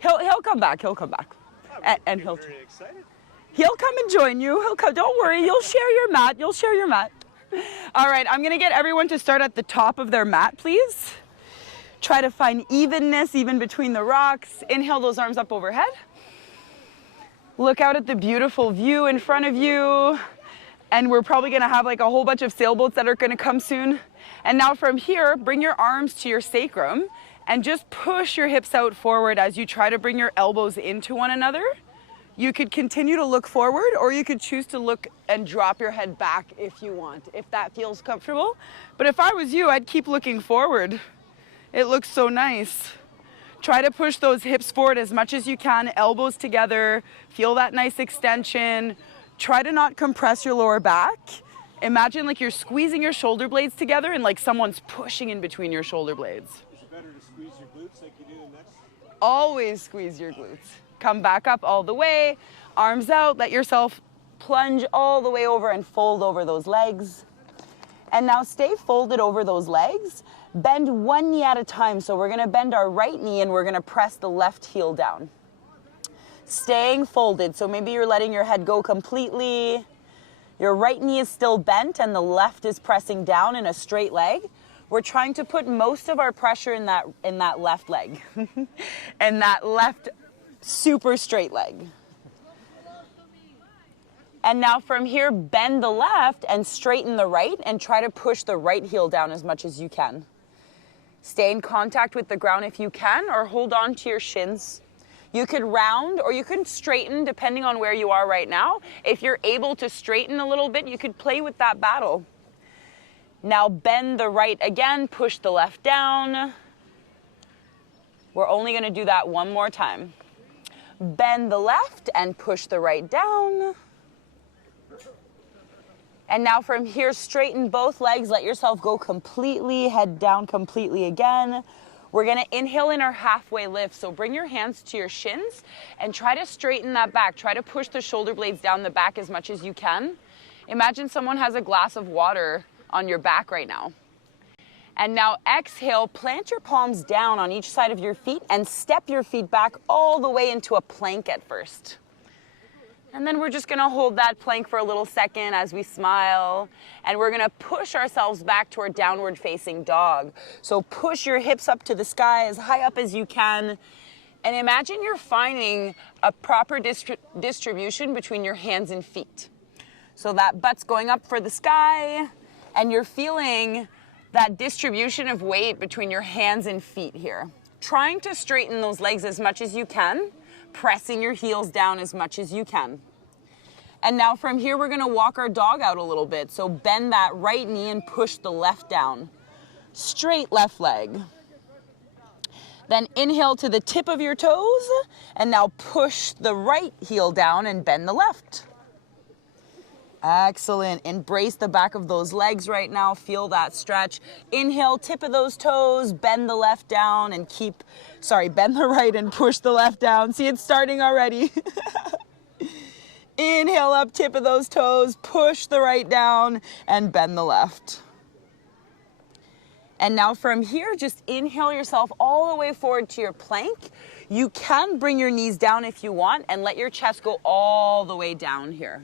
He'll come back. He'll come back. And he'll Very excited. He'll come and join you. He'll come. Don't worry. You'll share your mat. You'll share your mat. All right. I'm going to get everyone to start at the top of their mat, please. Try to find evenness even between the rocks. Inhale those arms up overhead. Look out at the beautiful view in front of you. And we're probably going to have like a whole bunch of sailboats that are going to come soon. And now from here, bring your arms to your sacrum and just push your hips out forward as you try to bring your elbows into one another. You could continue to look forward, or you could choose to look and drop your head back if you want, if that feels comfortable. But if I was you, I'd keep looking forward. It looks so nice. Try to push those hips forward as much as you can, elbows together, feel that nice extension. Try to not compress your lower back. Imagine like you're squeezing your shoulder blades together and like someone's pushing in between your shoulder blades. Is it better to squeeze your glutes like you do in this? Always squeeze your glutes. Come back up all the way, arms out, let yourself plunge all the way over and fold over those legs. And now stay folded over those legs. Bend one knee at a time. So we're gonna bend our right knee and we're gonna press the left heel down. Staying folded, so maybe you're letting your head go completely. Your right knee is still bent and the left is pressing down in a straight leg. We're trying to put most of our pressure in that left leg. And that left super straight leg. And now from here, bend the left and straighten the right and try to push the right heel down as much as you can. Stay in contact with the ground if you can, or hold on to your shins. You could round or you can straighten depending on where you are right now. If you're able to straighten a little bit, you could play with that battle. Now bend the right again, push the left down. We're only going to do that one more time. Bend the left and push the right down. And now from here, straighten both legs. Let yourself go completely, head down completely again. We're going to inhale in our halfway lift. So bring your hands to your shins and try to straighten that back. Try to push the shoulder blades down the back as much as you can. Imagine someone has a glass of water on your back right now. And now exhale, plant your palms down on each side of your feet and step your feet back all the way into a plank at first. And then we're just gonna hold that plank for a little second as we smile. And we're gonna push ourselves back to our downward facing dog. So push your hips up to the sky as high up as you can. And imagine you're finding a proper distribution between your hands and feet. So that butt's going up for the sky and you're feeling that distribution of weight between your hands and feet here. Trying to straighten those legs as much as you can, pressing your heels down as much as you can. And now from here, we're gonna walk our dog out a little bit. So bend that right knee and push the left down. Straight left leg. Then inhale to the tip of your toes, and now push the right heel down and bend the left. Excellent. Embrace the back of those legs right now. Feel that stretch. Inhale, tip of those toes, bend the left down and bend the right and push the left down. See, it's starting already. Inhale up, tip of those toes, push the right down and bend the left. And now from here, just inhale yourself all the way forward to your plank. You can bring your knees down if you want and let your chest go all the way down here.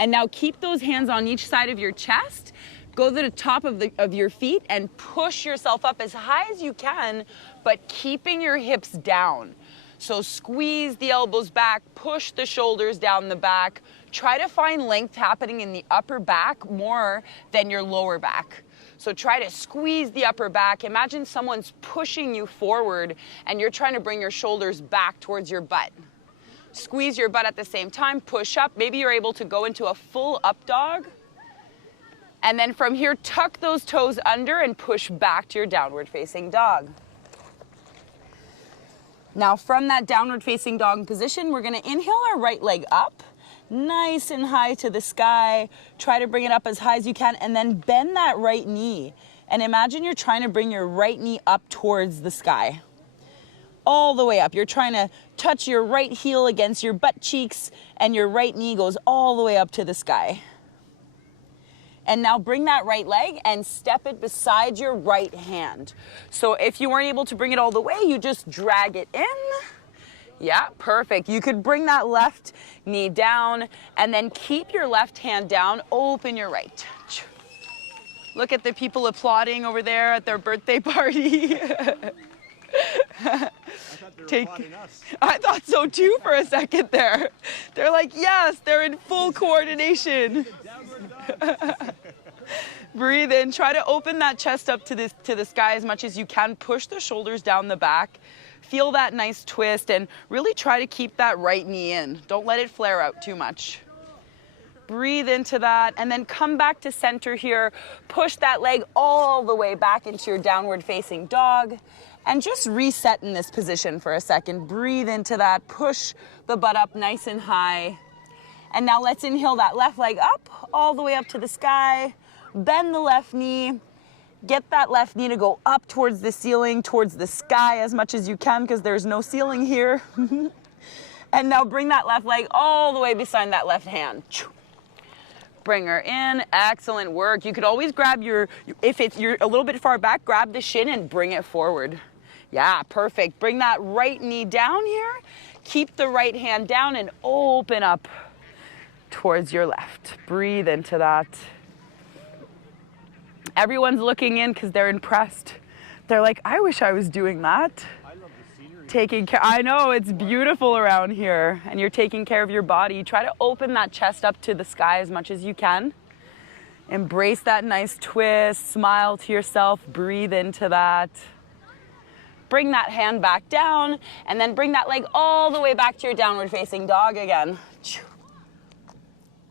And now keep those hands on each side of your chest. Go to the top of your feet and push yourself up as high as you can, but keeping your hips down. So squeeze the elbows back, push the shoulders down the back. Try to find length happening in the upper back more than your lower back. So try to squeeze the upper back. Imagine someone's pushing you forward and you're trying to bring your shoulders back towards your butt. Squeeze your butt at the same time, push up. Maybe you're able to go into a full up dog. And then from here, tuck those toes under and push back to your downward facing dog. Now from that downward facing dog position, we're gonna inhale our right leg up, nice and high to the sky. Try to bring it up as high as you can and then bend that right knee. And imagine you're trying to bring your right knee up towards the sky. All the way up. You're trying to touch your right heel against your butt cheeks and your right knee goes all the way up to the sky. And now bring that right leg and step it beside your right hand. So if you weren't able to bring it all the way, you just drag it in Yeah, perfect. You could bring that left knee down and then keep your left hand down, open your right. Look at the people applauding over there at their birthday party. I thought they were applauding us. I thought so too for a second there. They're like, yes, they're in full coordination. Breathe in, try to open that chest up to the sky as much as you can. Push the shoulders down the back. Feel that nice twist and really try to keep that right knee in. Don't let it flare out too much. Breathe into that and then come back to center here. Push that leg all the way back into your downward facing dog and just reset in this position for a second. Breathe into that, push the butt up nice and high. And now let's inhale that left leg up, all the way up to the sky. Bend the left knee. Get that left knee to go up towards the ceiling, towards the sky as much as you can because there's no ceiling here. And now bring that left leg all the way beside that left hand. Bring her in. Excellent work. You could always grab you're a little bit far back, grab the shin and bring it forward. Yeah, perfect. Bring that right knee down here. Keep the right hand down and open up towards your left. Breathe into that. Everyone's looking in because they're impressed. They're like, I wish I was doing that. I love the scenery. Taking care. I know, it's beautiful around here. And you're taking care of your body. Try to open that chest up to the sky as much as you can. Embrace that nice twist. Smile to yourself. Breathe into that. Bring that hand back down. And then bring that leg all the way back to your downward facing dog again.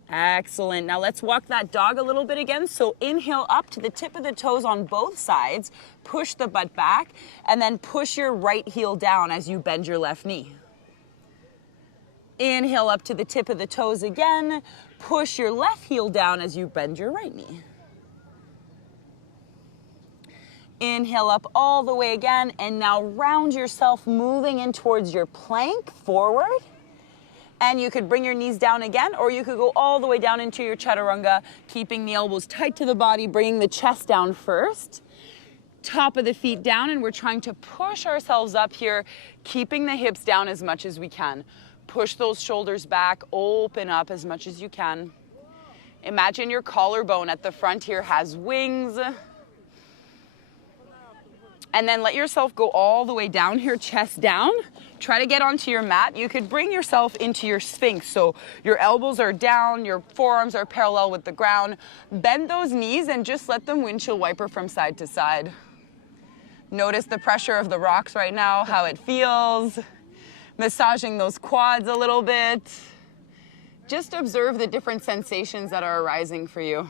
Excellent. Now let's walk that dog a little bit again. So inhale up to the tip of the toes on both sides. Push the butt back and then push your right heel down as you bend your left knee. Inhale up to the tip of the toes again. Push your left heel down as you bend your right knee. Inhale up all the way again and now round yourself moving in towards your plank forward. And you could bring your knees down again, or you could go all the way down into your chaturanga, keeping the elbows tight to the body, bringing the chest down first. Top of the feet down, and we're trying to push ourselves up here, keeping the hips down as much as we can. Push those shoulders back, open up as much as you can. Imagine your collarbone at the front here has wings. And then let yourself go all the way down here, chest down. Try to get onto your mat. You could bring yourself into your sphinx. So your elbows are down, your forearms are parallel with the ground. Bend those knees and just let them windshield wiper from side to side. Notice the pressure of the rocks right now, how it feels. Massaging those quads a little bit. Just observe the different sensations that are arising for you.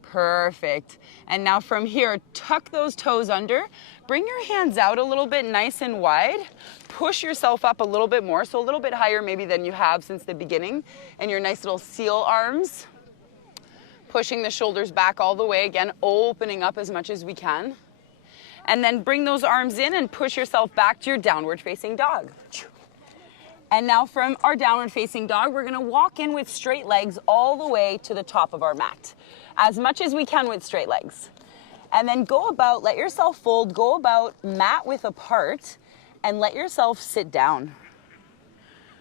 Perfect. And now from here, tuck those toes under. Bring your hands out a little bit nice and wide. Push yourself up a little bit more, so a little bit higher maybe than you have since the beginning. And your nice little seal arms. Pushing the shoulders back all the way. Again, opening up as much as we can. And then bring those arms in and push yourself back to your downward facing dog. And now from our downward facing dog, we're gonna walk in with straight legs all the way to the top of our mat. As much as we can with straight legs. And then go about, let yourself fold, go about mat width apart and let yourself sit down.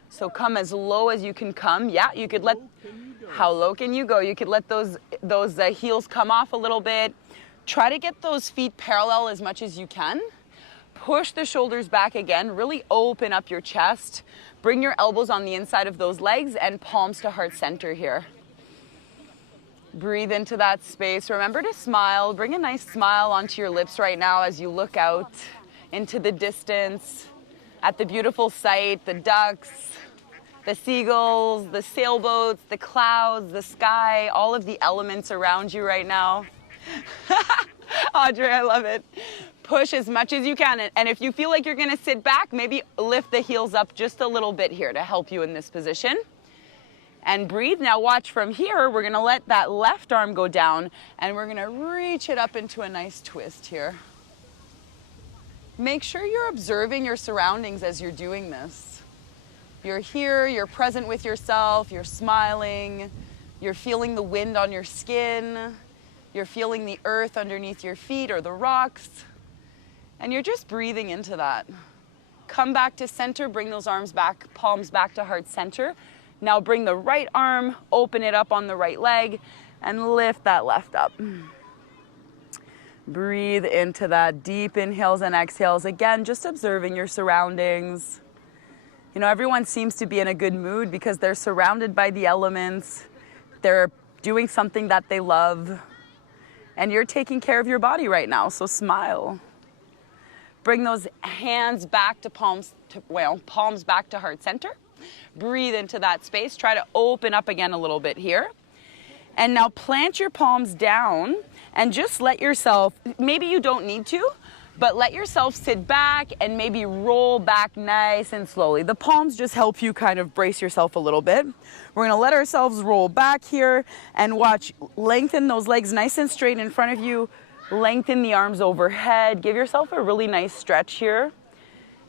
So come as low as you can come. Yeah, you could let, how low can you go? You could let those heels come off a little bit. Try to get those feet parallel as much as you can. Push the shoulders back again, really open up your chest. Bring your elbows on the inside of those legs and palms to heart center here. Breathe into that space. Remember to smile. Bring a nice smile onto your lips right now as you look out into the distance at the beautiful sight, the ducks, the seagulls, the sailboats, the clouds, the sky, all of the elements around you right now. Audrey, I love it. Push as much as you can. And if you feel like you're going to sit back, maybe lift the heels up just a little bit here to help you in this position. And breathe. Now watch from here. We're going to let that left arm go down and we're going to reach it up into a nice twist here. Make sure you're observing your surroundings as you're doing this. You're here, you're present with yourself, you're smiling, you're feeling the wind on your skin, you're feeling the earth underneath your feet or the rocks, and you're just breathing into that. come back to center, bring those arms back, palms back to heart center. Now bring the right arm, open it up on the right leg, and lift that left up. Breathe into that, deep inhales and exhales. Again, just observing your surroundings. You know, everyone seems to be in a good mood because they're surrounded by the elements. They're doing something that they love. And you're taking care of your body right now, so smile. Bring those hands back to palms back to heart center. Breathe into that space. Try to open up again a little bit here. And now plant your palms down and just let yourself, maybe you don't need to, but let yourself sit back and maybe roll back nice and slowly. The palms just help you kind of brace yourself a little bit. We're gonna let ourselves roll back here and watch, lengthen those legs nice and straight in front of you. Lengthen the arms overhead. Give yourself a really nice stretch here.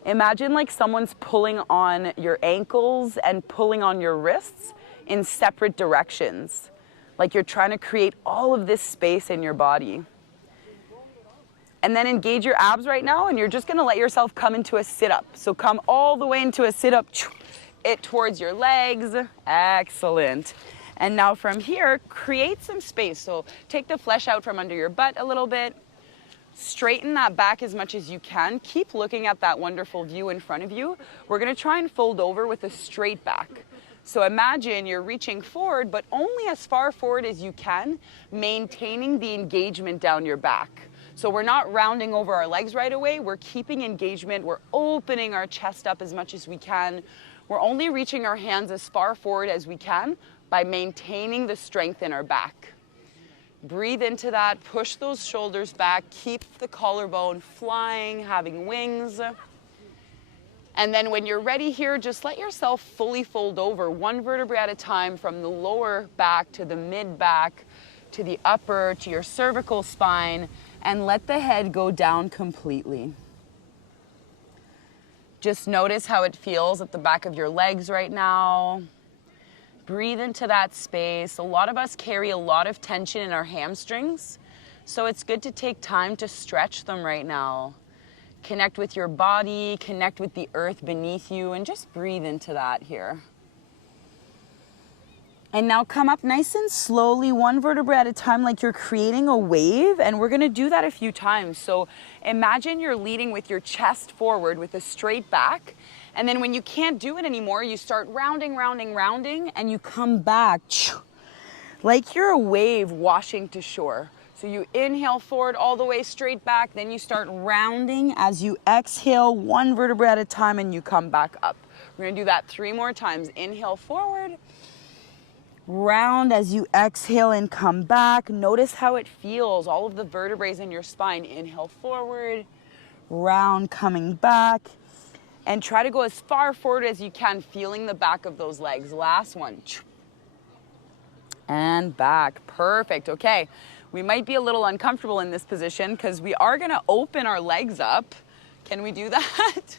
Imagine like someone's pulling on your ankles and pulling on your wrists in separate directions. Like you're trying to create all of this space in your body. And then engage your abs right now, and you're just gonna let yourself come into a sit-up. So come all the way into a sit-up, it towards your legs. Excellent. And now from here, create some space. So take the flesh out from under your butt a little bit. Straighten that back as much as you can. Keep looking at that wonderful view in front of you. We're gonna try and fold over with a straight back. So imagine you're reaching forward, but only as far forward as you can, maintaining the engagement down your back. So we're not rounding over our legs right away. We're keeping engagement. We're opening our chest up as much as we can. We're only reaching our hands as far forward as we can by maintaining the strength in our back. Breathe into that. Push those shoulders back. Keep the collarbone flying, having wings. And then when you're ready here, just let yourself fully fold over one vertebrae at a time from the lower back to the mid back to the upper to your cervical spine, and let the head go down completely. Just notice how it feels at the back of your legs right now. Breathe into that space. A lot of us carry a lot of tension in our hamstrings, so it's good to take time to stretch them right now. Connect with your body, connect with the earth beneath you, and just breathe into that here. And now come up nice and slowly, one vertebra at a time, like you're creating a wave, and we're gonna do that a few times. So imagine you're leading with your chest forward with a straight back, and then when you can't do it anymore, you start rounding, and you come back, like you're a wave washing to shore. So you inhale forward all the way straight back, then you start rounding as you exhale, one vertebra at a time, and you come back up. We're gonna do that 3 more times. Inhale forward, round as you exhale and come back. Notice how it feels, all of the vertebrae in your spine. Inhale forward, round, coming back. And try to go as far forward as you can, feeling the back of those legs. Last one. And back. Perfect. Okay. We might be a little uncomfortable in this position because we are going to open our legs up. Can we do that?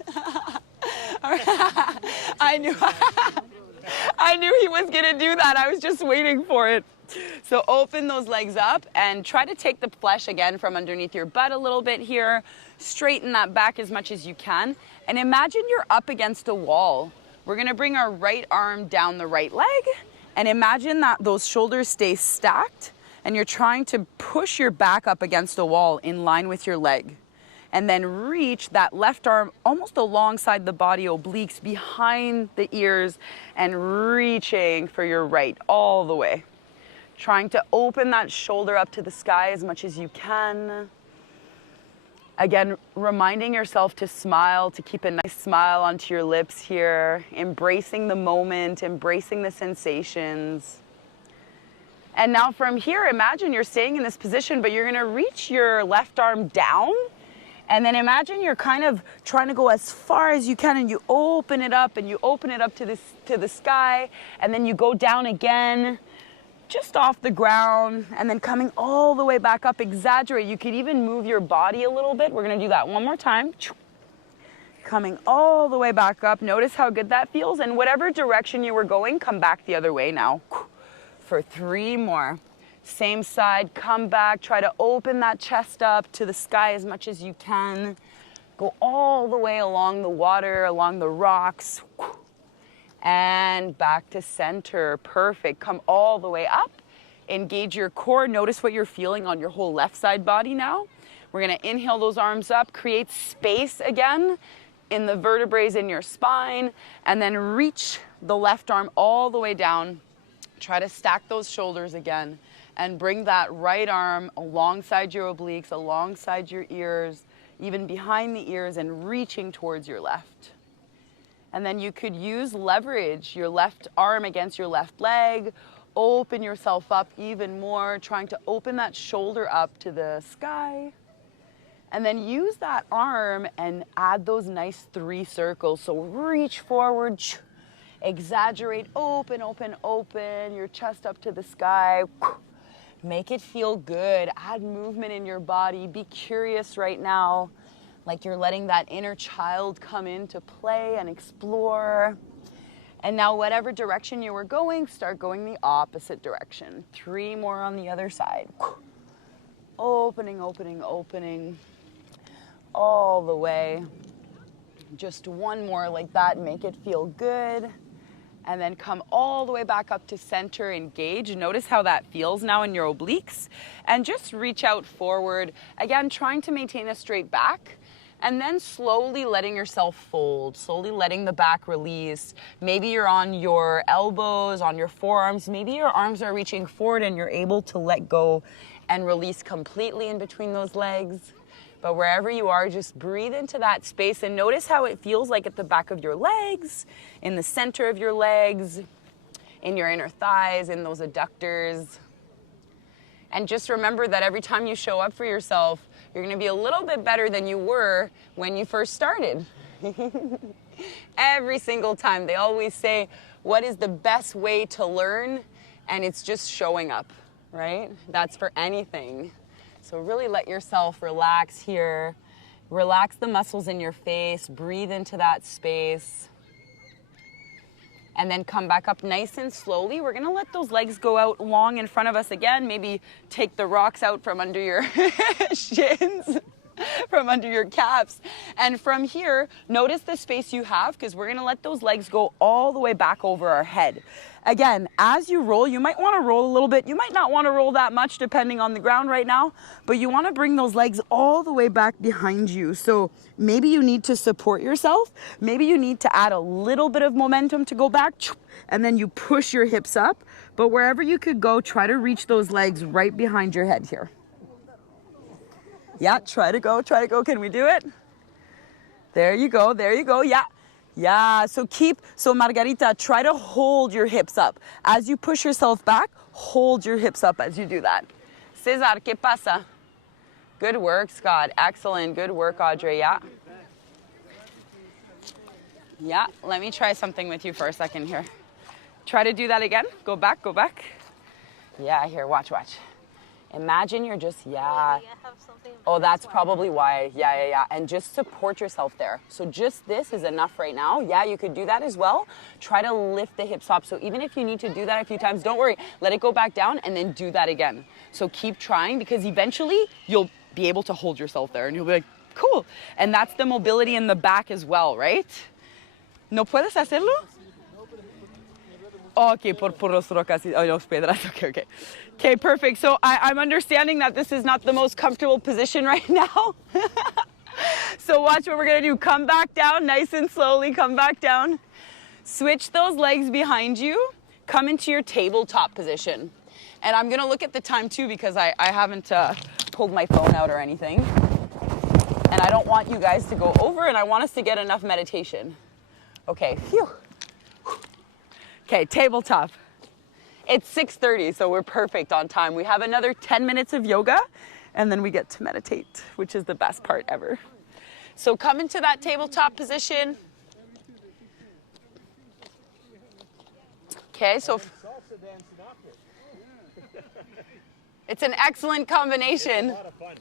I knew he was going to do that. I was just waiting for it. So open those legs up and try to take the flesh again from underneath your butt a little bit here. Straighten that back as much as you can. And imagine you're up against a wall. We're going to bring our right arm down the right leg. And imagine that those shoulders stay stacked. And you're trying to push your back up against a wall in line with your leg. And then reach that left arm almost alongside the body, obliques behind the ears, and reaching for your right all the way. Trying to open that shoulder up to the sky as much as you can. Again, reminding yourself to smile, to keep a nice smile onto your lips here. Embracing the moment, embracing the sensations. And now from here, imagine you're staying in this position, but you're gonna reach your left arm down, and then imagine you're kind of trying to go as far as you can, and you open it up, and you open it up to the sky, and then you go down again, just off the ground, and then coming all the way back up. Exaggerate. You could even move your body a little bit. We're gonna do that one more time. Coming all the way back up. Notice how good that feels, and whatever direction you were going, come back the other way now. For 3 more. Same side, come back, try to open that chest up to the sky as much as you can. Go all the way along the water, along the rocks, and back to center. Perfect. Come all the way up. Engage your core. Notice what you're feeling on your whole left side body now. We're gonna inhale those arms up, create space again in the vertebrae in your spine, and then reach the left arm all the way down. Try to stack those shoulders again and bring that right arm alongside your obliques, alongside your ears, even behind the ears, and reaching towards your left. And then you could use leverage your left arm against your left leg. Open yourself up even more, trying to open that shoulder up to the sky. And then use that arm and add those nice 3 circles. So reach forward, exaggerate, open, open, open, your chest up to the sky. Make it feel good. Add movement in your body. Be curious right now, like you're letting that inner child come into play and explore. And now whatever direction you were going, start going the opposite direction. 3 more on the other side. Opening, opening, opening. All the way. Just 1 more like that. Make it feel good. And then come all the way back up to center, engage. Notice how that feels now in your obliques. And just reach out forward. Again, trying to maintain a straight back. And then slowly letting yourself fold, slowly letting the back release. Maybe you're on your elbows, on your forearms. Maybe your arms are reaching forward and you're able to let go and release completely in between those legs. But wherever you are, just breathe into that space and notice how it feels like at the back of your legs, in the center of your legs, in your inner thighs, in those adductors. And just remember that every time you show up for yourself, you're going to be a little bit better than you were when you first started. Every single time. They always say, what is the best way to learn? And it's just showing up, right? That's for anything. So really let yourself relax here. Relax the muscles in your face. Breathe into that space. And then come back up nice and slowly. We're gonna let those legs go out long in front of us again. Maybe take the rocks out from under your shins, from under your calves. And from here, notice the space you have, because we're gonna let those legs go all the way back over our head. Again, as you roll, you might wanna roll a little bit. You might not wanna roll that much depending on the ground right now, but you wanna bring those legs all the way back behind you. So maybe you need to support yourself. Maybe you need to add a little bit of momentum to go back, and then you push your hips up. But wherever you could go, try to reach those legs right behind your head here. Yeah, try to go. Can we do it? There you go, yeah. Yeah, so Margarita, try to hold your hips up. As you push yourself back, hold your hips up as you do that. Cesar, ¿qué pasa? Good work, Scott. Excellent, good work, Audrey, yeah. Yeah, let me try something with you for a second here. Try to do that again. Go back. Yeah, here, watch. Imagine you're just, yeah. Oh, that's probably why. Yeah. And just support yourself there. So just this is enough right now. Yeah, you could do that as well. Try to lift the hips up. So even if you need to do that a few times, don't worry. Let it go back down and then do that again. So keep trying, because eventually you'll be able to hold yourself there and you'll be like, cool. And that's the mobility in the back as well, right? ¿No puedes hacerlo? Okay, por los rocas y los piedras. Okay, perfect. So I'm understanding that this is not the most comfortable position right now. So watch what we're gonna do. Come back down, nice and slowly, come back down. Switch those legs behind you. Come into your tabletop position. And I'm gonna look at the time too, because I haven't pulled my phone out or anything. And I don't want you guys to go over, and I want us to get enough meditation. Okay, phew. Okay, tabletop. It's 6:30, so we're perfect on time. We have another 10 minutes of yoga, and then we get to meditate, which is the best part ever. So come into that tabletop position. Okay, so it's an excellent combination. A lot of fun.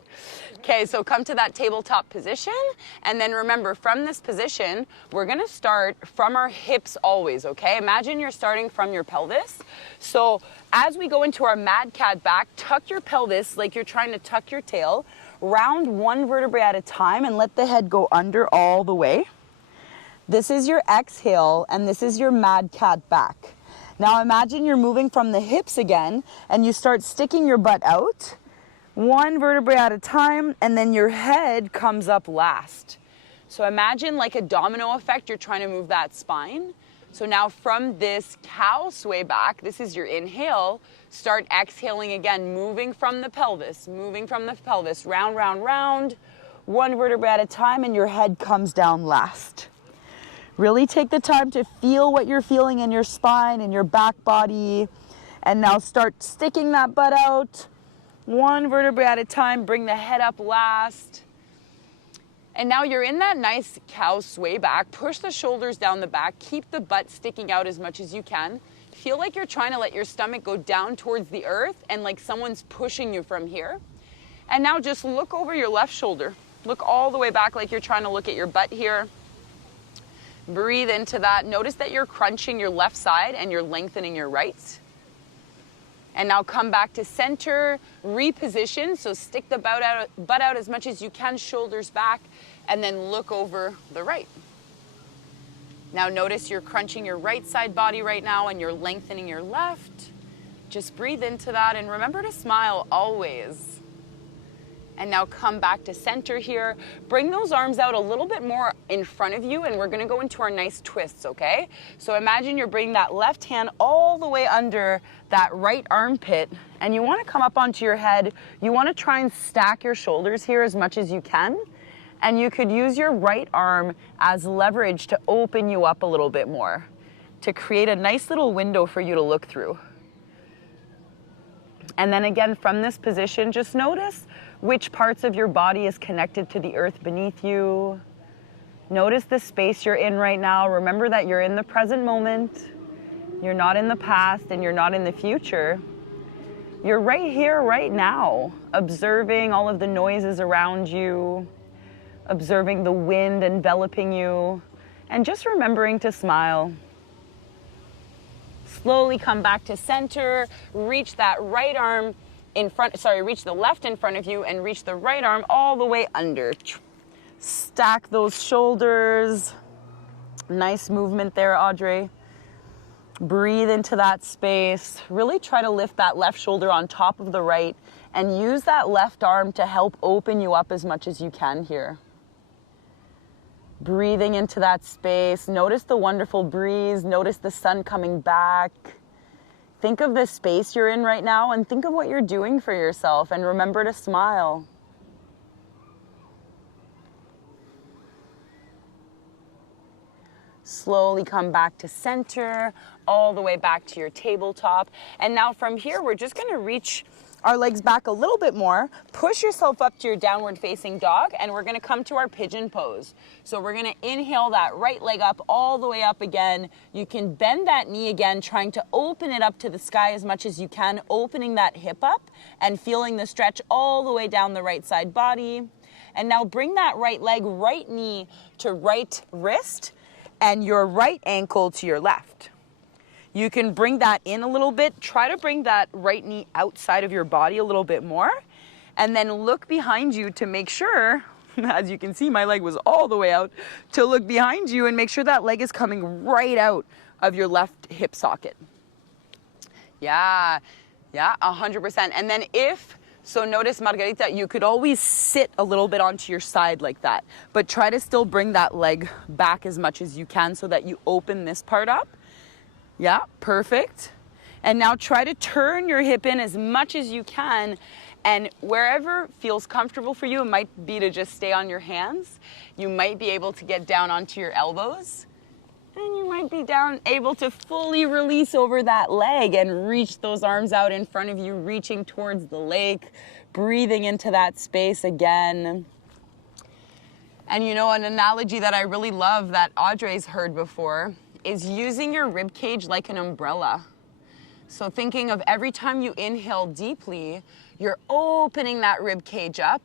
Okay, so come to that tabletop position, and then remember, from this position, we're gonna start from our hips always, okay? Imagine you're starting from your pelvis. So as we go into our mad cat back, tuck your pelvis like you're trying to tuck your tail. Round one vertebrae at a time and let the head go under all the way. This is your exhale, and this is your mad cat back. Now imagine you're moving from the hips again, and you start sticking your butt out, one vertebrae at a time, and then your head comes up last. So imagine like a domino effect, you're trying to move that spine. So now from this cow sway back, this is your inhale, start exhaling again, moving from the pelvis, round, round, round, one vertebrae at a time, and your head comes down last. Really take the time to feel what you're feeling in your spine, in your back body, and now start sticking that butt out, one vertebrae at a time, bring the head up last. And now you're in that nice cow sway back. Push the shoulders down the back. Keep the butt sticking out as much as you can. Feel like you're trying to let your stomach go down towards the earth and like someone's pushing you from here. And now just look over your left shoulder. Look all the way back like you're trying to look at your butt here. Breathe into that. Notice that you're crunching your left side and you're lengthening your right. And now come back to center, reposition. So stick the butt out as much as you can, shoulders back, and then look over the right. Now notice you're crunching your right side body right now and you're lengthening your left. Just breathe into that and remember to smile always. And now come back to center here. Bring those arms out a little bit more in front of you, and we're gonna go into our nice twists, okay? So imagine you're bringing that left hand all the way under that right armpit, and you wanna come up onto your head. You wanna try and stack your shoulders here as much as you can, and you could use your right arm as leverage to open you up a little bit more, to create a nice little window for you to look through. And then again, from this position, just notice which parts of your body is connected to the earth beneath you. Notice the space you're in right now. Remember that you're in the present moment. You're not in the past and you're not in the future. You're right here, right now, observing all of the noises around you, observing the wind enveloping you, and just remembering to smile. Slowly come back to center, reach that right arm in front, reach the left in front of you and reach the right arm all the way under. Stack those shoulders. Nice movement there, Audrey. Breathe into that space. Really try to lift that left shoulder on top of the right and use that left arm to help open you up as much as you can here. Breathing into that space. Notice the wonderful breeze. Notice the sun coming back. Think of the space you're in right now and think of what you're doing for yourself and remember to smile. Slowly come back to center, all the way back to your tabletop. And now from here, we're just gonna reach our legs back a little bit more, push yourself up to your downward facing dog, and we're gonna come to our pigeon pose. So we're gonna inhale that right leg up all the way up again. You can bend that knee again, trying to open it up to the sky as much as you can, opening that hip up and feeling the stretch all the way down the right side body. And now bring that right leg, right knee to right wrist, and your right ankle to your left. You can bring that in a little bit. Try to bring that right knee outside of your body a little bit more. And then look behind you to make sure, as you can see, my leg was all the way out, to look behind you and make sure that leg is coming right out of your left hip socket. Yeah, 100%. And then so notice, Margarita, you could always sit a little bit onto your side like that, but try to still bring that leg back as much as you can so that you open this part up. Yeah, perfect. And now try to turn your hip in as much as you can, and wherever feels comfortable for you, it might be to just stay on your hands. You might be able to get down onto your elbows, and you might be able to fully release over that leg and reach those arms out in front of you, reaching towards the lake, breathing into that space again. And you know, an analogy that I really love that Audrey's heard before is using your rib cage like an umbrella. So thinking of every time you inhale deeply, you're opening that rib cage up.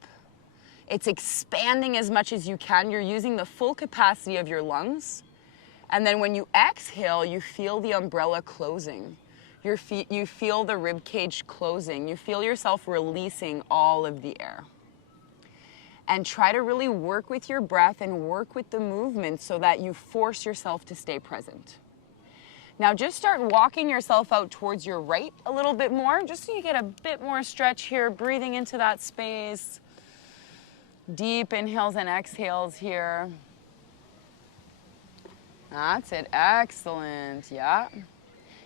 It's expanding as much as you can. You're using the full capacity of your lungs. And then when you exhale, you feel the umbrella closing. You feel the rib cage closing. You feel yourself releasing all of the air. And try to really work with your breath and work with the movement so that you force yourself to stay present. Now just start walking yourself out towards your right a little bit more, just so you get a bit more stretch here, breathing into that space. Deep inhales and exhales here. That's it, excellent, yeah.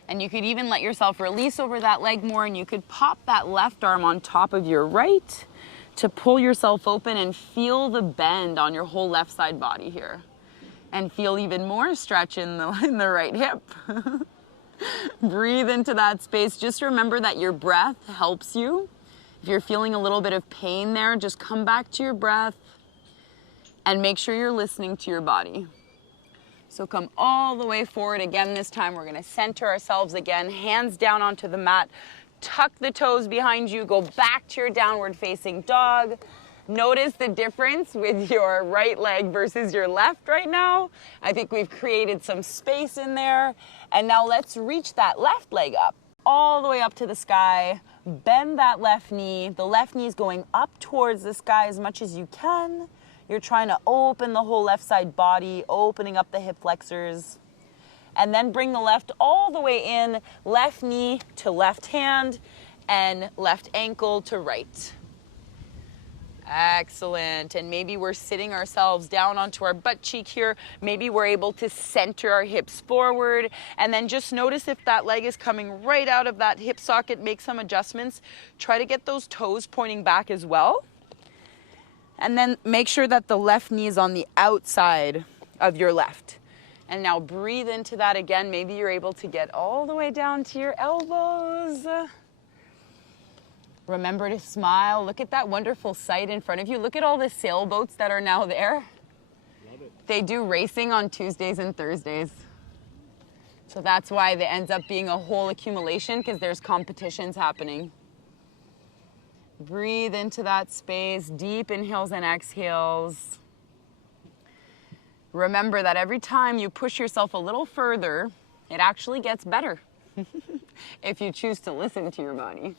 And you could even let yourself release over that leg more, and you could pop that left arm on top of your right to pull yourself open and feel the bend on your whole left side body here. And feel even more stretch in the right hip. Breathe into that space. Just remember that your breath helps you. If you're feeling a little bit of pain there, just come back to your breath and make sure you're listening to your body. So come all the way forward again. This time we're gonna center ourselves again, hands down onto the mat, tuck the toes behind you, go back to your downward facing dog. Notice the difference with your right leg versus your left right now. I think we've created some space in there. And now let's reach that left leg up, all the way up to the sky. Bend that left knee. The left knee is going up towards the sky as much as you can. You're trying to open the whole left side body, opening up the hip flexors. And then bring the left all the way in, left knee to left hand, and left ankle to right. Excellent. And maybe we're sitting ourselves down onto our butt cheek here. Maybe we're able to center our hips forward. And then just notice if that leg is coming right out of that hip socket. Make some adjustments. Try to get those toes pointing back as well. And then make sure that the left knee is on the outside of your left. And now breathe into that again. Maybe you're able to get all the way down to your elbows. Remember to smile. Look at that wonderful sight in front of you. Look at all the sailboats that are now there. Love it. They do racing on Tuesdays and Thursdays. So that's why there ends up being a whole accumulation, because there's competitions happening. Breathe into that space. Deep inhales and exhales. Remember that every time you push yourself a little further, it actually gets better if you choose to listen to your body.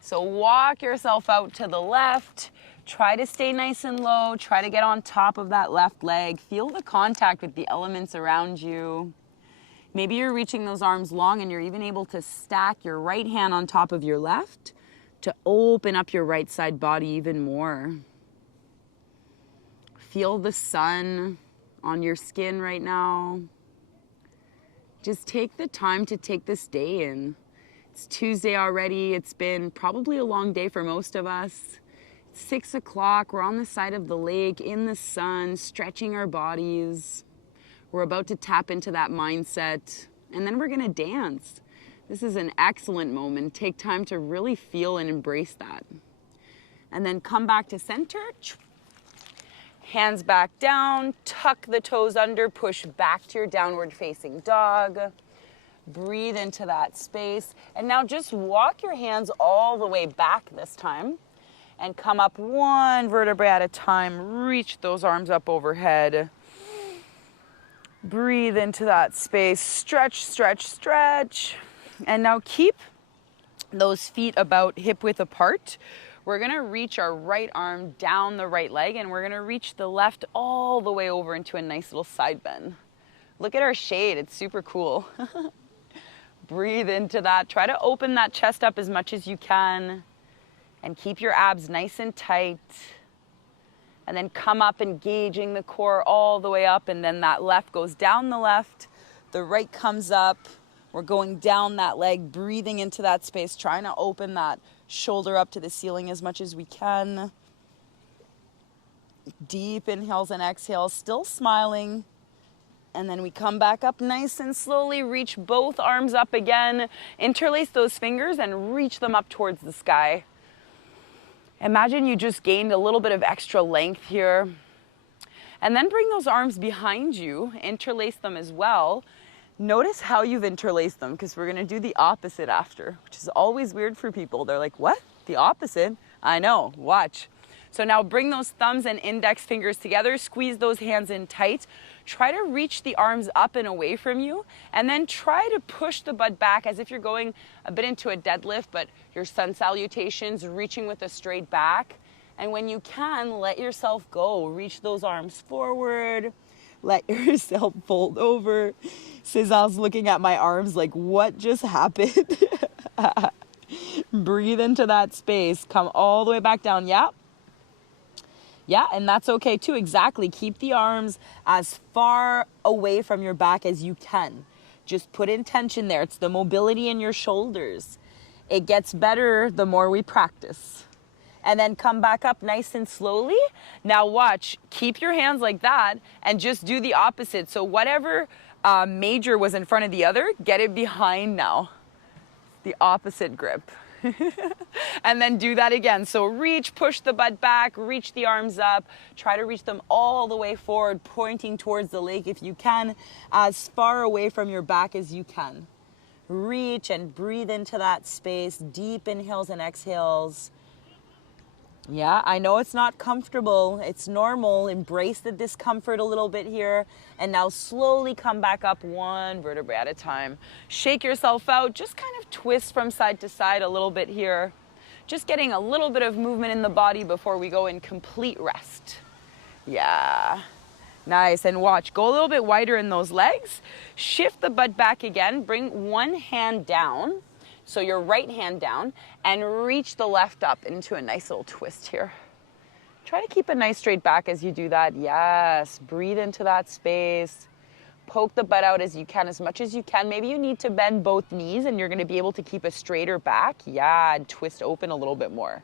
So walk yourself out to the left. Try to stay nice and low. Try to get on top of that left leg. Feel the contact with the elements around you. Maybe you're reaching those arms long and you're even able to stack your right hand on top of your left to open up your right side body even more. Feel the sun on your skin right now. Just take the time to take this day in. It's Tuesday already. It's been probably a long day for most of us. It's 6 o'clock. We're on the side of the lake in the sun, stretching our bodies. We're about to tap into that mindset, and then we're gonna dance. This is an excellent moment. Take time to really feel and embrace that. And then come back to center. Hands back down, tuck the toes under, push back to your downward facing dog. Breathe into that space. And now just walk your hands all the way back this time and come up one vertebrae at a time. Reach those arms up overhead. Breathe into that space. Stretch, stretch, stretch. And now keep those feet about hip width apart. We're gonna reach our right arm down the right leg, and we're gonna reach the left all the way over into a nice little side bend. Look at our shade, it's super cool. Breathe into that. Try to open that chest up as much as you can and keep your abs nice and tight. And then come up, engaging the core all the way up, and then that left goes down the left, the right comes up. We're going down that leg, breathing into that space, trying to open that shoulder up to the ceiling as much as we can. Deep inhales and exhales, still smiling. And then we come back up nice and slowly, reach both arms up again, interlace those fingers and reach them up towards the sky. Imagine you just gained a little bit of extra length here. And then bring those arms behind you, interlace them as well. Notice how you've interlaced them, because we're gonna do the opposite after, which is always weird for people. They're like, what? The opposite? I know, watch. So now bring those thumbs and index fingers together, squeeze those hands in tight. Try to reach the arms up and away from you, and then try to push the butt back as if you're going a bit into a deadlift, but your sun salutations, reaching with a straight back. And when you can, let yourself go. Reach those arms forward. Let yourself fold over. Cesar's looking at my arms like, what just happened? Breathe into that space. Come all the way back down. Yeah. Yeah, and that's okay too. Exactly. Keep the arms as far away from your back as you can. Just put intention there. It's the mobility in your shoulders. It gets better the more we practice. And then come back up nice and slowly. Now watch, keep your hands like that and just do the opposite. So whatever major was in front of the other, get it behind now. The opposite grip. And then do that again. So reach, push the butt back, reach the arms up, try to reach them all the way forward, pointing towards the lake if you can, as far away from your back as you can. Reach and breathe into that space, deep inhales and exhales. Yeah, I know it's not comfortable. It's normal. Embrace the discomfort a little bit here. And now slowly come back up one vertebrae at a time. Shake yourself out. Just kind of twist from side to side a little bit here. Just getting a little bit of movement in the body before we go in complete rest. Yeah. Nice. And watch. Go a little bit wider in those legs. Shift the butt back again. Bring one hand down. So your right hand down and reach the left up into a nice little twist here. Try to keep a nice straight back as you do that. Yes, breathe into that space. Poke the butt out as you can, as much as you can. Maybe you need to bend both knees and you're going to be able to keep a straighter back. Yeah, and twist open a little bit more.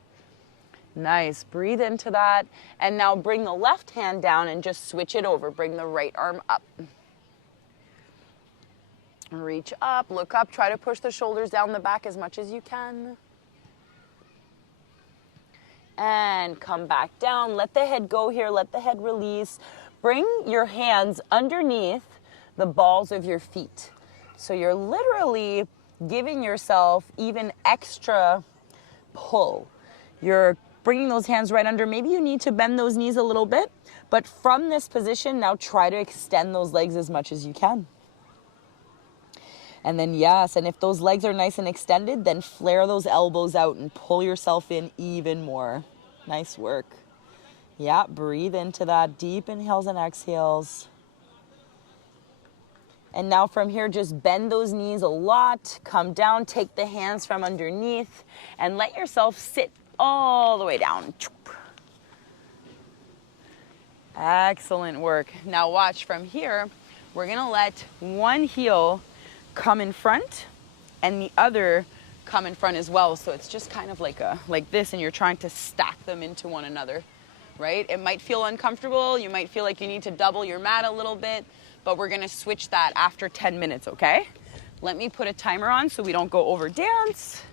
Nice, breathe into that. And now bring the left hand down and just switch it over. Bring the right arm up. Reach up, look up, try to push the shoulders down the back as much as you can. And come back down. Let the head go here, let the head release. Bring your hands underneath the balls of your feet. So you're literally giving yourself even extra pull. You're bringing those hands right under. Maybe you need to bend those knees a little bit, but from this position, now try to extend those legs as much as you can. And then yes, and if those legs are nice and extended, then flare those elbows out and pull yourself in even more. Nice work. Yeah, breathe into that. Deep inhales and exhales. And now from here, just bend those knees a lot. Come down, take the hands from underneath, and let yourself sit all the way down. Excellent work. Now watch from here, we're gonna let one heel come in front and the other come in front as well. So it's just kind of like this, and you're trying to stack them into one another, right? It might feel uncomfortable. You might feel like you need to double your mat a little bit, but we're gonna switch that after 10 minutes, okay? Let me put a timer on so we don't go over dance.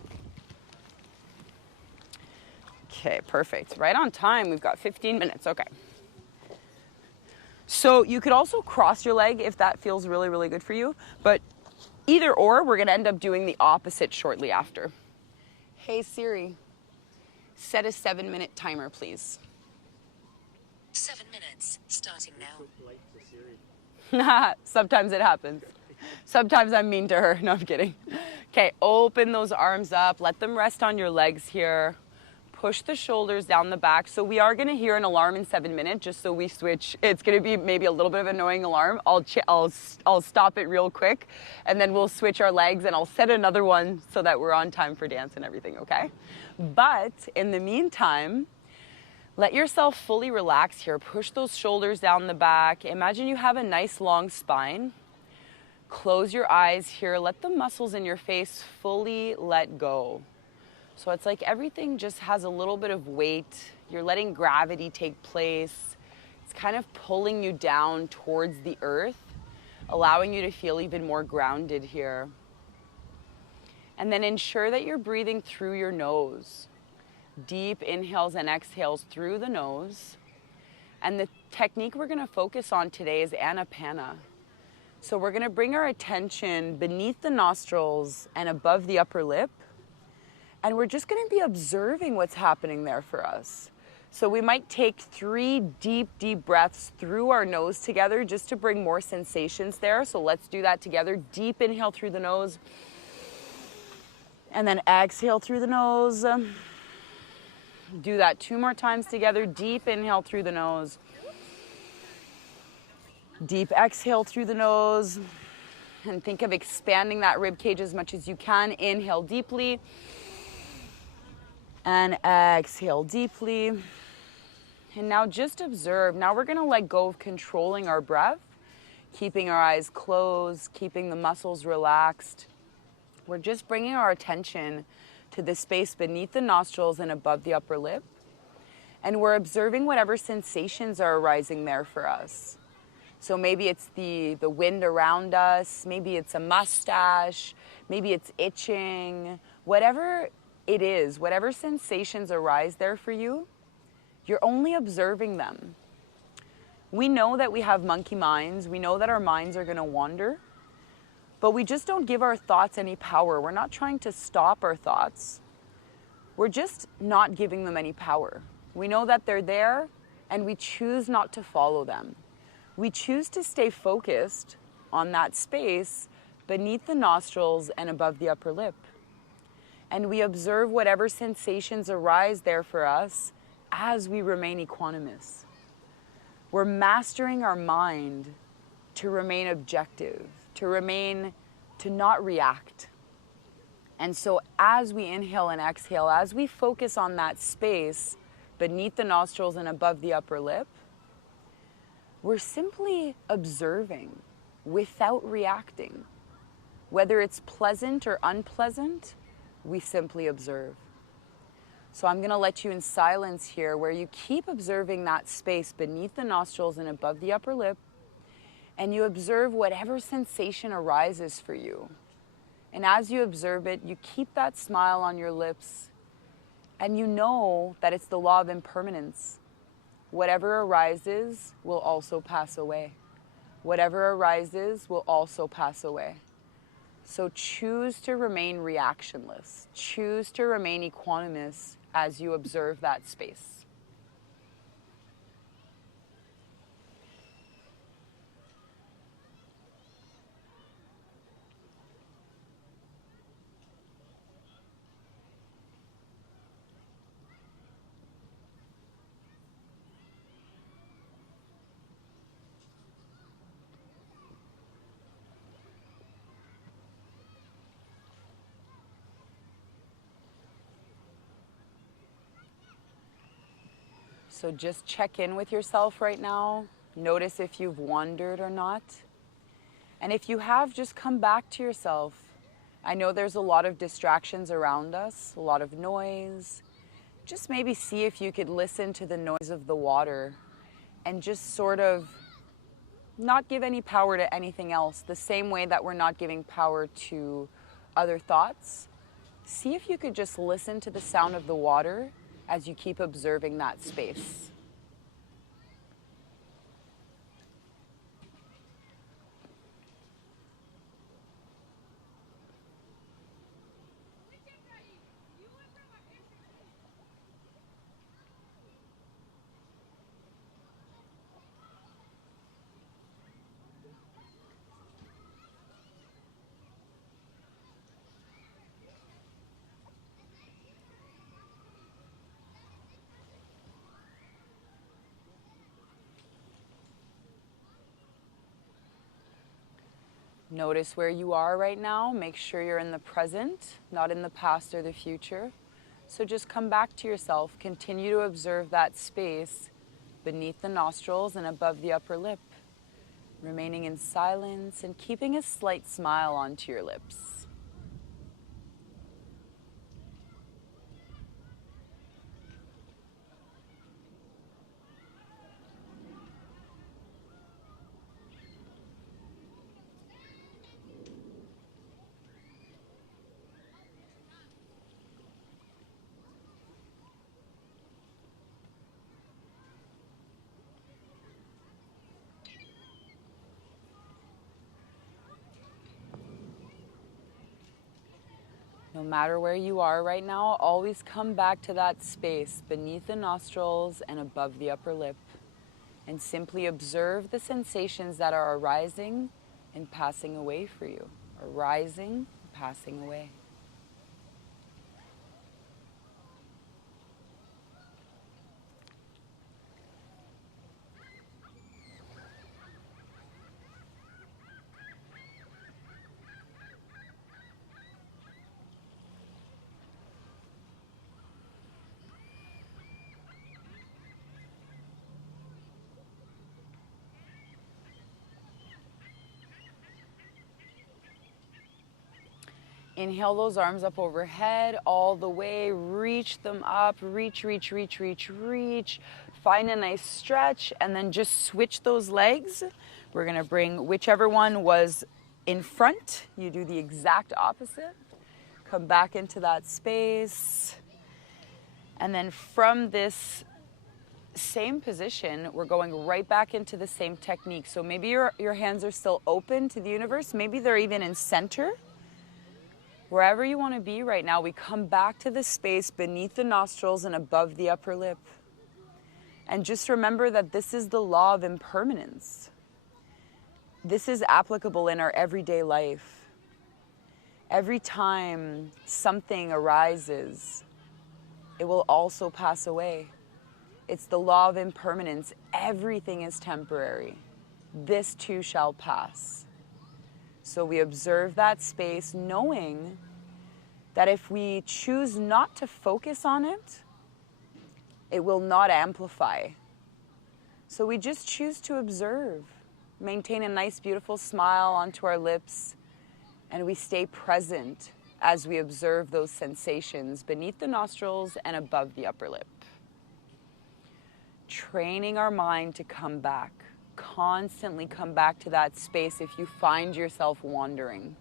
Okay, perfect. Right on time. We've got 15 minutes, okay. So you could also cross your leg if that feels really, really good for you, but either or, we're gonna end up doing the opposite shortly after. Hey Siri, set a 7-minute timer, please. 7 minutes, starting now. Sometimes it happens. Sometimes I'm mean to her, no, I'm kidding. Okay, open those arms up, let them rest on your legs here. Push the shoulders down the back. So we are gonna hear an alarm in 7 minutes, just so we switch. It's gonna be maybe a little bit of an annoying alarm. I'll stop it real quick, and then we'll switch our legs, and I'll set another one so that we're on time for dance and everything, okay? But in the meantime, let yourself fully relax here. Push those shoulders down the back. Imagine you have a nice long spine. Close your eyes here. Let the muscles in your face fully let go. So it's like everything just has a little bit of weight. You're letting gravity take place. It's kind of pulling you down towards the earth, allowing you to feel even more grounded here. And then ensure that you're breathing through your nose. Deep inhales and exhales through the nose. And the technique we're gonna focus on today is Anapana. So we're gonna bring our attention beneath the nostrils and above the upper lip. And we're just gonna be observing what's happening there for us. So we might take 3 deep, deep breaths through our nose together just to bring more sensations there. So let's do that together. Deep inhale through the nose. And then exhale through the nose. Do that 2 more times together. Deep inhale through the nose. Deep exhale through the nose. And think of expanding that rib cage as much as you can. Inhale deeply. And exhale deeply. And now just observe. Now we're going to let go of controlling our breath, keeping our eyes closed, keeping the muscles relaxed. We're just bringing our attention to the space beneath the nostrils and above the upper lip. And we're observing whatever sensations are arising there for us. So maybe it's the wind around us, maybe it's a mustache, maybe it's itching, whatever it is, whatever sensations arise there for you, you're only observing them. We know that we have monkey minds, we know that our minds are going to wander, but we just don't give our thoughts any power. We're not trying to stop our thoughts. We're just not giving them any power. We know that they're there, and we choose not to follow them. We choose to stay focused on that space beneath the nostrils and above the upper lip. And we observe whatever sensations arise there for us as we remain equanimous. We're mastering our mind to remain objective, to not react. And so as we inhale and exhale, as we focus on that space beneath the nostrils and above the upper lip, we're simply observing without reacting. Whether it's pleasant or unpleasant, we simply observe. So I'm going to let you in silence here where you keep observing that space beneath the nostrils and above the upper lip, and you observe whatever sensation arises for you. And as you observe it, you keep that smile on your lips, and you know that it's the law of impermanence. Whatever arises will also pass away. Whatever arises will also pass away. So choose to remain reactionless. Choose to remain equanimous as you observe that space. So just check in with yourself right now. Notice if you've wandered or not. And if you have, just come back to yourself. I know there's a lot of distractions around us, a lot of noise. Just maybe see if you could listen to the noise of the water and just sort of not give any power to anything else, the same way that we're not giving power to other thoughts. See if you could just listen to the sound of the water as you keep observing that space. Notice where you are right now. Make sure you're in the present, not in the past or the future. So just come back to yourself. Continue to observe that space beneath the nostrils and above the upper lip, remaining in silence and keeping a slight smile onto your lips. No matter where you are right now, always come back to that space beneath the nostrils and above the upper lip, and simply observe the sensations that are arising and passing away for you. Arising, passing away. Inhale those arms up overhead all the way. Reach them up. Reach, reach, reach, reach, reach. Find a nice stretch and then just switch those legs. We're going to bring whichever one was in front. You do the exact opposite. Come back into that space. And then from this same position, we're going right back into the same technique. So maybe your hands are still open to the universe. Maybe they're even in center. Wherever you want to be right now, we come back to the space beneath the nostrils and above the upper lip. And just remember that this is the law of impermanence. This is applicable in our everyday life. Every time something arises, it will also pass away. It's the law of impermanence. Everything is temporary. This too shall pass. So we observe that space knowing that if we choose not to focus on it, it will not amplify. So we just choose to observe, maintain a nice, beautiful smile onto our lips, and we stay present as we observe those sensations beneath the nostrils and above the upper lip. Training our mind to come back. Constantly come back to that space if you find yourself wandering.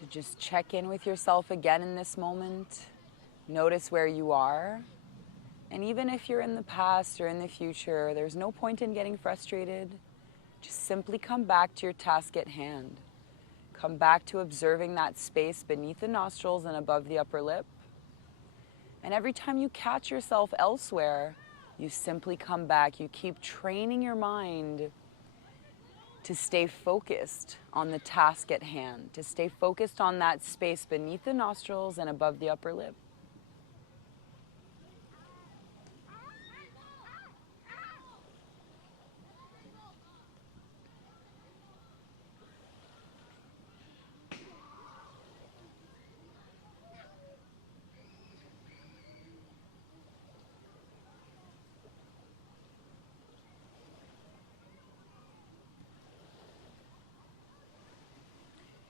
So just check in with yourself again in this moment. Notice where you are. And even if you're in the past or in the future, there's no point in getting frustrated. Just simply come back to your task at hand. Come back to observing that space beneath the nostrils and above the upper lip. And every time you catch yourself elsewhere, you simply come back. You keep training your mind to stay focused on the task at hand, to stay focused on that space beneath the nostrils and above the upper lip.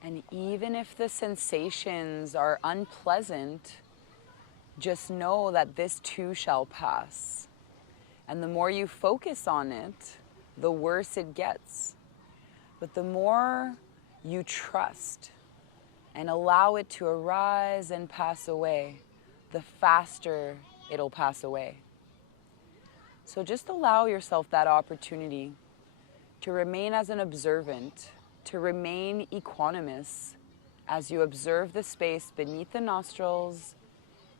And even if the sensations are unpleasant, just know that this too shall pass. And the more you focus on it, the worse it gets. But the more you trust and allow it to arise and pass away, the faster it'll pass away. So just allow yourself that opportunity to remain as an observant, to remain equanimous as you observe the space beneath the nostrils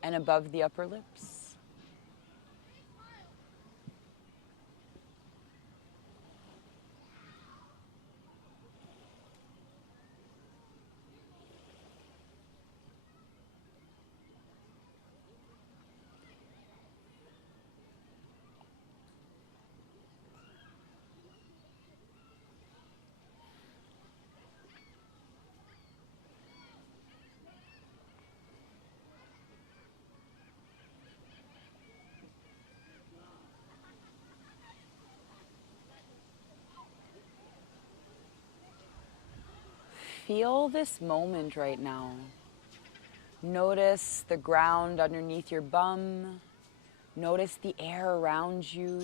and above the upper lips. Feel this moment right now. Notice the ground underneath your bum. Notice the air around you.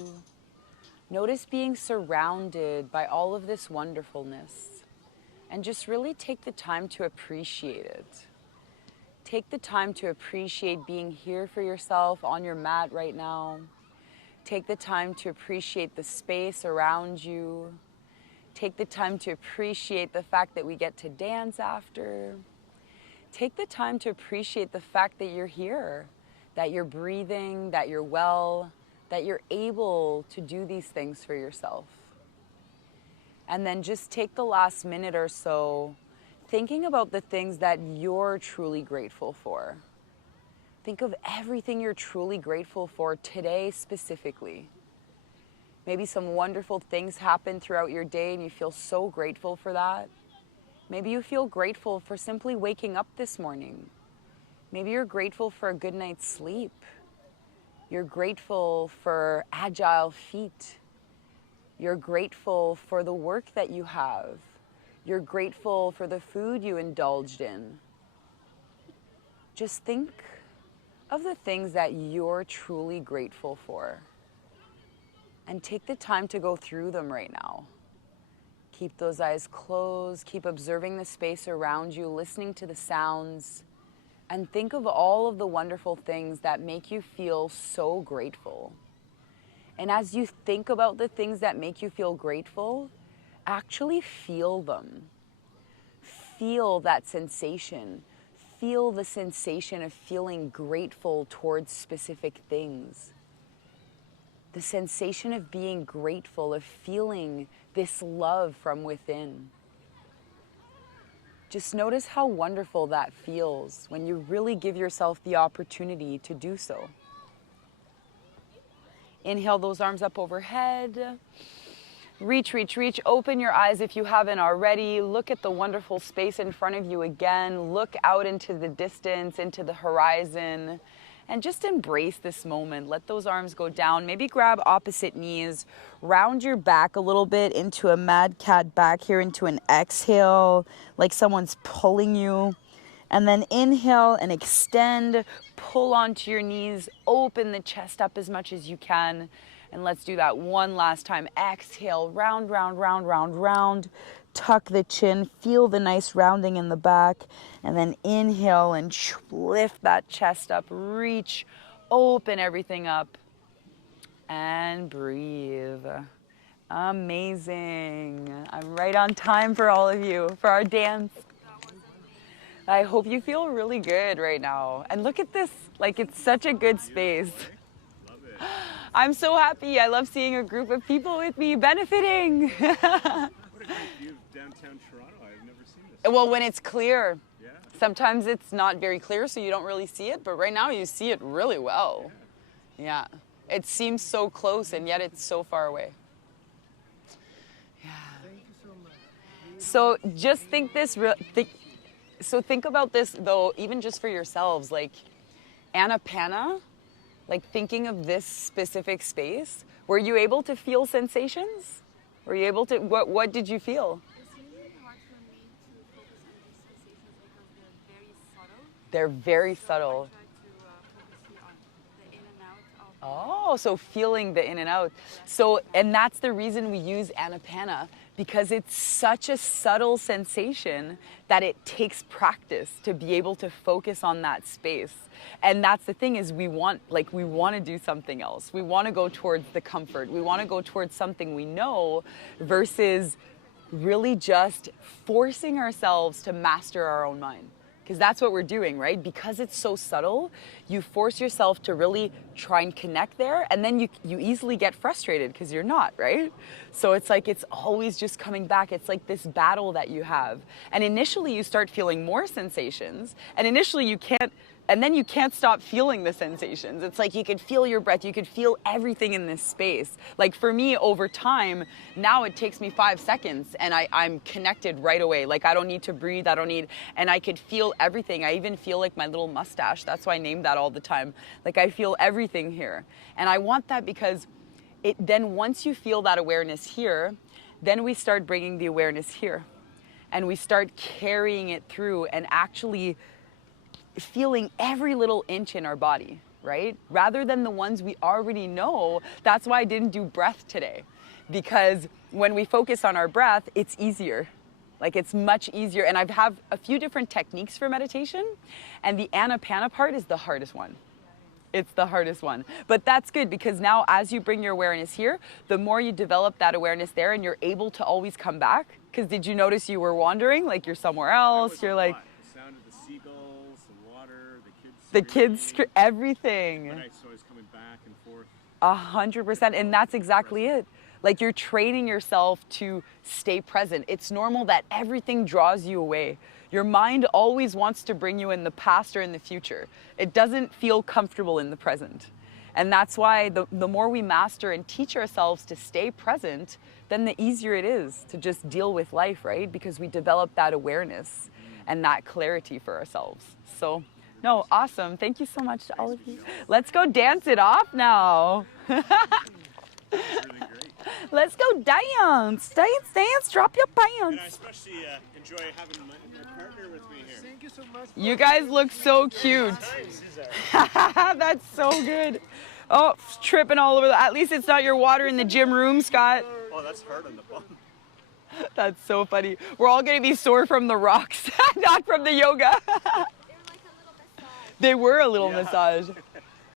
Notice being surrounded by all of this wonderfulness. And just really take the time to appreciate it. Take the time to appreciate being here for yourself on your mat right now. Take the time to appreciate the space around you. Take the time to appreciate the fact that we get to dance after. Take the time to appreciate the fact that you're here, that you're breathing, that you're well, that you're able to do these things for yourself. And then just take the last minute or so thinking about the things that you're truly grateful for. Think of everything you're truly grateful for today specifically. Maybe some wonderful things happen throughout your day and you feel so grateful for that. Maybe you feel grateful for simply waking up this morning. Maybe you're grateful for a good night's sleep. You're grateful for agile feet. You're grateful for the work that you have. You're grateful for the food you indulged in. Just think of the things that you're truly grateful for. And take the time to go through them right now. Keep those eyes closed. Keep observing the space around you, listening to the sounds. And think of all of the wonderful things that make you feel so grateful. And as you think about the things that make you feel grateful, actually feel them. Feel that sensation. Feel the sensation of feeling grateful towards specific things. The sensation of being grateful, of feeling this love from within. Just notice how wonderful that feels when you really give yourself the opportunity to do so. Inhale those arms up overhead. Reach, reach, reach. Open your eyes if you haven't already. Look at the wonderful space in front of you again. Look out into the distance, into the horizon, and just embrace this moment. Let those arms go down. Maybe grab opposite knees. Round your back a little bit into a mad cat back here, into an exhale, like someone's pulling you. And then inhale and extend. Pull onto your knees. Open the chest up as much as you can. And let's do that one last time. Exhale, round, round, round, round, round. Tuck the chin, feel the nice rounding in the back. And then inhale and lift that chest up, reach, open everything up. And breathe. Amazing. I'm right on time for all of you, for our dance. I hope you feel really good right now. And look at this, like it's such a good space. I'm so happy. I love seeing a group of people with me benefiting. What a great view of downtown Toronto. I've never seen this. Well, when it's clear. Yeah. Sometimes it's not very clear, so you don't really see it. But right now you see it really well. Yeah. It seems so close, and yet it's so far away. Yeah. Thank you so much. So just think this. Think about this, though, even just for yourselves. Like, Anapana. Like thinking of this specific space, were you able to feel sensations? Were you able to, what did you feel? It's really hard for me to focus on these sensations because They're they're very subtle. very subtle. I try to focus on the in and out of Oh, so feeling the in and out. So, and that's the reason we use Anapana, because it's such a subtle sensation that it takes practice to be able to focus on that space. And that's the thing, is we want to do something else. We want to go towards the comfort. We want to go towards something we know versus really just forcing ourselves to master our own mind. Because that's what we're doing, right? Because it's so subtle, you force yourself to really try and connect there, and then you easily get frustrated because you're not, right? So it's like it's always just coming back. It's like this battle that you have. And initially you start feeling more sensations, and initially you can't, and then you can't stop feeling the sensations. It's like you could feel your breath, you could feel everything in this space. Like for me, over time, now it takes me 5 seconds and I'm connected right away. Like I don't need to breathe, and I could feel everything. I even feel like my little mustache. That's why I named that all the time. Like I feel everything here. And I want that because then once you feel that awareness here, then we start bringing the awareness here. And we start carrying it through and actually feeling every little inch in our body. right? Rather than the ones we already know. That's why I didn't do breath today, because when we focus on our breath, it's easier. Like, it's much easier. And I have a few different techniques for meditation, and the Anapana part is the hardest one. It's the hardest one. But that's good, because now as you bring your awareness here, the more you develop that awareness there, and you're able to always come back. Because did you notice you were wandering? Like, you're somewhere else. You're like... The sound of the seagulls, the water, the kids, everything. But I saw I was coming back and forth. 100%. And that's exactly it. Like, you're training yourself to stay present. It's normal that everything draws you away. Your mind always wants to bring you in the past or in the future. It doesn't feel comfortable in the present. And that's why the more we master and teach ourselves to stay present, then the easier it is to just deal with life, right? Because we develop that awareness and that clarity for ourselves. So, no, awesome. Thank you so much to all of you. Let's go dance it off now. Really great. Let's go dance. Dance, dance, drop your And I pants. especially enjoy having my partner with me here. Thank you so much. You guys look so cute. That's so good. Oh, tripping all over. At least it's not your water in the gym room, Scott. Oh, that's hard on the bum. That's so funny. We're all going to be sore from the rocks, not from the yoga. They were like a little massage. They were a little Yeah. massage.